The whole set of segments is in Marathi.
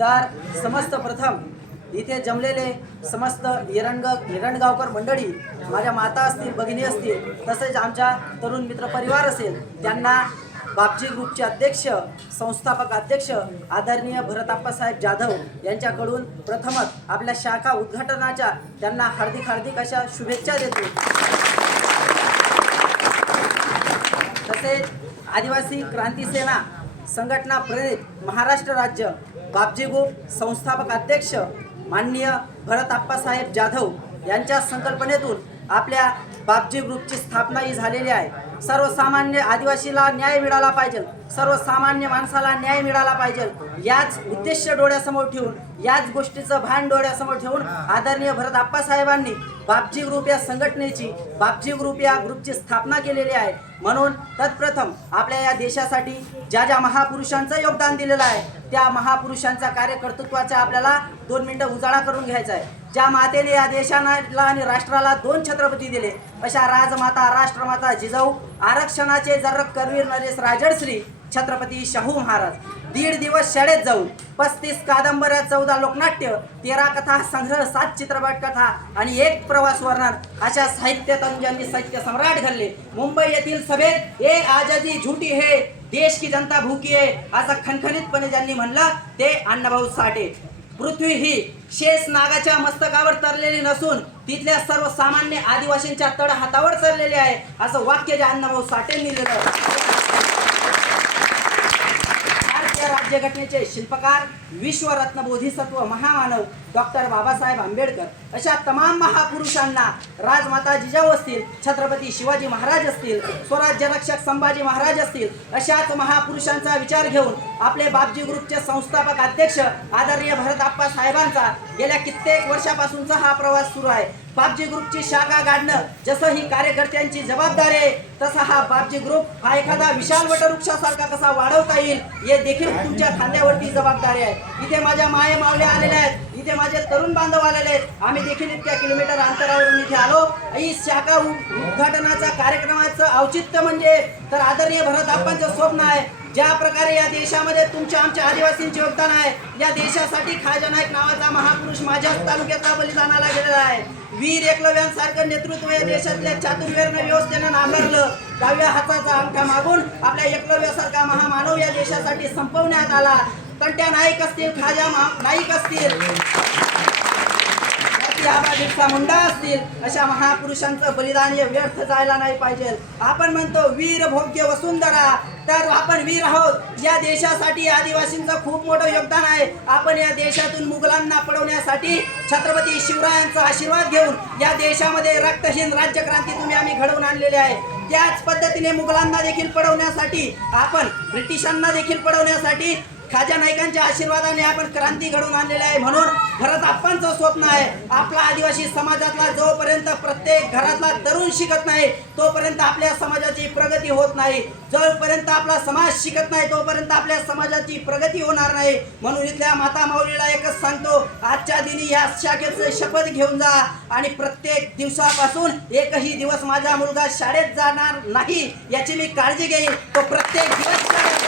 तर समस्त प्रथम इथे जमलेले समस्त हिरणग हिरणगावकर मंडळी माझ्या माता असतील भगिनी असतील तसेच आमच्या तरुण मित्र परिवार असेल त्यांना बापजी ग्रुपचे अध्यक्ष संस्थापक अध्यक्ष आदरणीय भरताप्पासाहेब जाधव यांच्याकडून प्रथमच आपल्या शाखा उद्घाटनाच्या त्यांना हार्दिक हार्दिक अशा शुभेच्छा देतो. तसेच आदिवासी क्रांती सेना संघटना प्रेरित महाराष्ट्र राज्य बापजी ग्रुप संस्थापक अध्यक्ष माननीय भरत आप्पासाहेब जाधव यांच्या संकल्पनेतून आपल्या बापजी ग्रुपची स्थापना ही झालेली आहे. सर्वसामान्य आदिवासीला न्याय मिळाला पाहिजे. सर्वसामान्य माणसाला न्याय मिळाला पाहिजे. याच उद्देश डोळ्यासमोर ठेवून याच गोष्टीचं भान डोळ्यासमोर ठेवून आदरणीय भरत आप्पासाहेबांनी बापजी ग्रुप या संघटनेची बापजी ग्रुप या ग्रुपची स्थापना केलेली आहे. म्हणून तत्प्रथम आपल्या या देशासाठी ज्या ज्या महापुरुषांचं योगदान दिलेलं आहे त्या महापुरुषांचा कार्यकर्तृत्वाचा आपल्याला दोन मिनटं उजाळा करून घ्यायचा आहे. ज्या मातेने या देशाला आणि राष्ट्राला दोन छत्रपती दिले अशा राजमाता राष्ट्रमाता जिजाऊ आरक्षणाचे जर करवीर नरेश राजडश्री छत्रपती शाहू महाराज. दीड दिवस शाळेत जाऊ पस्तीस कादंबऱ्या चौदा लोकनाट्य तेरा कथा संग्रह सात चित्रपट कथा आणि एक प्रवास वर्णन अशा साहित्य तंजांनी साहित्य सम्राट घडले. मुंबई येथील सभेत ए आजादी झुटी हे देश की जनता भूकी आहे असं खणखणीतपणे ज्यांनी म्हणलं ते अण्णाभाऊ साठे. पृथ्वी ही शेष नागाच्या मस्तकावर तरलेली नसून तिथल्या सर्वसामान्य आदिवासींच्या तड हातावर तरलेली आहे असं वाक्य जे अण्णाभाऊ साठेंनी लिहिलं. राज्यघटनेचे शिल्पकार विश्वरत्न बोधिसत्व महामानव डॉक्टर बाबासाहेब आंबेडकर अशा तमाम महापुरुषांना राजमाता जिजाऊ असतील छत्रपती शिवाजी महाराज असतील स्वराज्य रक्षक संभाजी महाराज असतील अशाच महापुरुषांचा विचार घेऊन आपले बापजी ग्रुपचे संस्थापक अध्यक्ष आदरणीय भरतआप्पा साहेबांचा गेल्या कित्येक वर्षापासूनचा हा प्रवास सुरू आहे. बापजी ग्रुपची शाखा गाडणं जसं ही कार्यकर्त्यांची जबाबदारी आहे तसा हा बापजी ग्रुप हा एखादा विशाल वटवृक्षासारखा कसा वाढवता येईल हे देखील तुमच्या खांद्यावरती जबाबदारी आहे. इथे माझ्या माये मावले आलेले आहेत इथे माझे तरुण बांधव आलेले आहेत. आम्ही देखील इतक्या किलोमीटर अंतरावरून इथे आलो. ही शाखा उद्घाटनाचा कार्यक्रमाचं औचित्य म्हणजे तर आदरणीय भरत आप्पांचं स्वप्न आहे ज्या प्रकारे या देशामध्ये तुमच्या आमच्या आदिवासींचे योगदान आहे या देशासाठी खाजा नाईक नावाचा महापुरुष माझ्या तालुक्याचा बलिदानाला गेलेला आहे. वीर एकलव्यांसारखं नेतृत्व या देशातल्या चातुर्वर्ण व्यवस्थेनं नांगरलं दहाव्या हाताचा अंगठा मागून आपल्या एकलव्यासारखा महामानव या देशासाठी संपवण्यात आला. कंट्या नाईक असतील खाजा नाईक असतील बिरसा मुंडा असतील अशा महापुरुषांचं बलिदान हे व्यर्थ जायला नाही पाहिजे. आपण म्हणतो वीर भोग्य वसुंधरा तर आपण वीर आहोत. या देशासाठी आदिवासींचं खूप मोठं योगदान आहे. आपण या देशातून मुघलांना पडवण्यासाठी छत्रपती शिवरायांचा आशीर्वाद घेऊन या देशामध्ये रक्तहीन राज्यक्रांती तुम्ही आम्ही घडवून आणलेली आहे. त्याच पद्धतीने मुघलांना देखील पडवण्यासाठी आपण ब्रिटिशांना देखील पडवण्यासाठी खाजा नायकांच्या आशीर्वादाने आपण क्रांती घडवून आणलेली आहे म्हणून खरंच आपणचं स्वप्न आहे. आपला आदिवासी समाजातला जोपर्यंत प्रत्येक घरातला तरुण शिकत नाही तोपर्यंत आपल्या समाजाची प्रगती होत नाही. जोपर्यंत आपला समाज शिकत नाही तोपर्यंत आपल्या समाजाची प्रगती होणार नाही. म्हणून इथल्या माता माऊलीला एकच सांगतो आजच्या दिनी या शाखेचे शपथ घेऊन जा आणि प्रत्येक दिवसापासून एकही दिवस माझा मुलगा शाळेत जाणार नाही याची मी काळजी घेईन. तो प्रत्येक दिवस शाळेत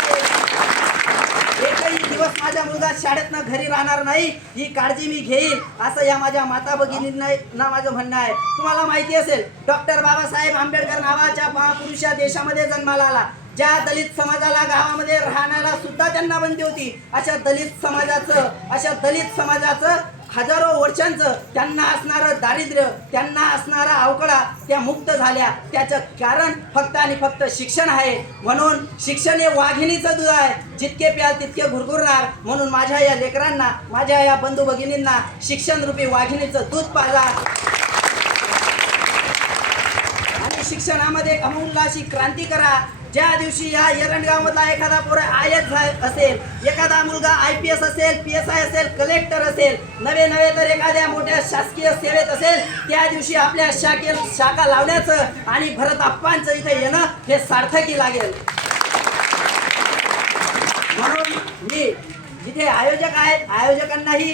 दिवस माझ्या मुलगा शाळेतनं घरी राहणार नाही ही काळजी मी घेईन. असं या माझ्या माता भगिनींना ना माझं म्हणणं आहे. तुम्हाला माहिती असेल डॉक्टर बाबासाहेब आंबेडकर नावाच्या महापुरुष या देशामध्ये जन्माला आला. ज्या दलित समाजाला गावामध्ये राहण्याला सुद्धा त्यांना बंदी होती. अशा दलित समाजाचं अशा दलित समाजाचं हजारो वर्षांचं त्यांना असणारं दारिद्र्य त्यांना असणारा अवकळा त्या मुक्त झाल्या. त्याचं कारण फक्त आणि फक्त शिक्षण आहे. म्हणून शिक्षण हे वाघिणीचं दूध आहे. जितके प्याल तितके घुरघुरणार म्हणून माझ्या या लेकरांना माझ्या या बंधू भगिनींना शिक्षणरूपी वाघिणीचं दूध पाजा. शिक्षणामध्ये अमूल्य अशी क्रांती करा. ज्या दिवशी या एरंडगावमधला एखादा पोरं आय एस असेल एखादा मुलगा आय पी एस असेल पी एस आय असेल कलेक्टर असेल नवे नवे तर एखाद्या मोठ्या शासकीय सेवेत असेल त्या दिवशी आपल्या शाखे शाखा लावण्याचं आणि भरत आप्पांचं इथे येणं हे सार्थकी लागेल. म्हणून मी जिथे आयोजक आहेत आयोजकांनाही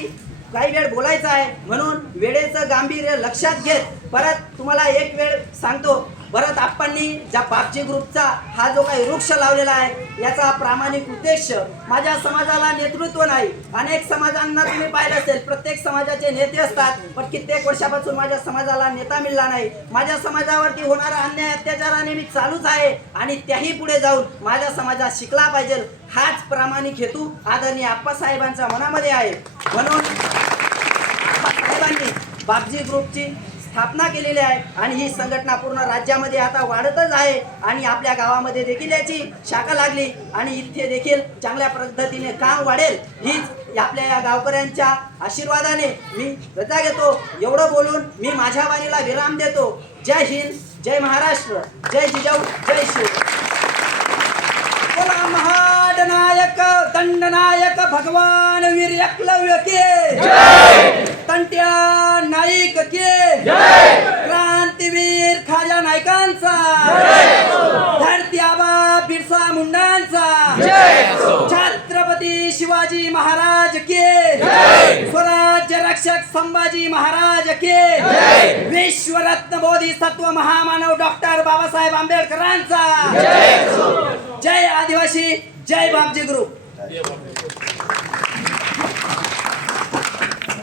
काही वेळ बोलायचं आहे. म्हणून वेळेचं गांभीर्य लक्षात घेत परत तुम्हाला एक वेळ सांगतो. परत आपणनी ज्या पापजी ग्रुपचा हा जो काही वृक्ष लावलेला आहे याचा प्रामाणिक उद्देश माझ्या समाजाला नेतृत्व नाही. अनेक समाजांना तुम्ही पाहिलं असेल प्रत्येक समाजाचे नेते असतात पण कित्येक वर्षापासून माझ्या समाजाला नेता मिळला नाही. माझ्या समाजावरती होणारा अन्याय अत्याचार मी नेहमी चालूच आहे आणि त्याही पुढे जाऊन माझ्या समाजात शिकला पाहिजे. हाच प्रामाणिक हेतू आदरणीय आप्पासाहेबांच्या मनामध्ये आहे. म्हणून बापजी ग्रुपची स्थापना केलेली आहे आणि ही संघटना पूर्ण राज्यामध्ये आता वाढतच आहे आणि आपल्या गावामध्ये देखील याची शाखा लागली आणि इथे देखील चांगल्या पद्धतीने काम वाढेल हीच आपल्या या गावकऱ्यांच्या आशीर्वादाने मी रजा घेतो. एवढं बोलून मी माझ्या वाणीला विराम देतो. जय हिंद जय महाराष्ट्र जय जिजाऊ जय शिव. महाडनायक दंडनायक भगवान वीर एकलव्य के। तंट्या नाईक के। क्रांतीवीर खाजा नायकांचा। धरती आबा बिरसा मुंडांचा। छत्रपती शिवाजी महाराज के। स्वराज्य रक्षक संभाजी महाराज के। विश्वरत्न बोधिसत्व महामानव डॉक्टर बाबासाहेब आंबेडकरांचा। जय! आदिवासी जय Bapji group Yeah, one minute.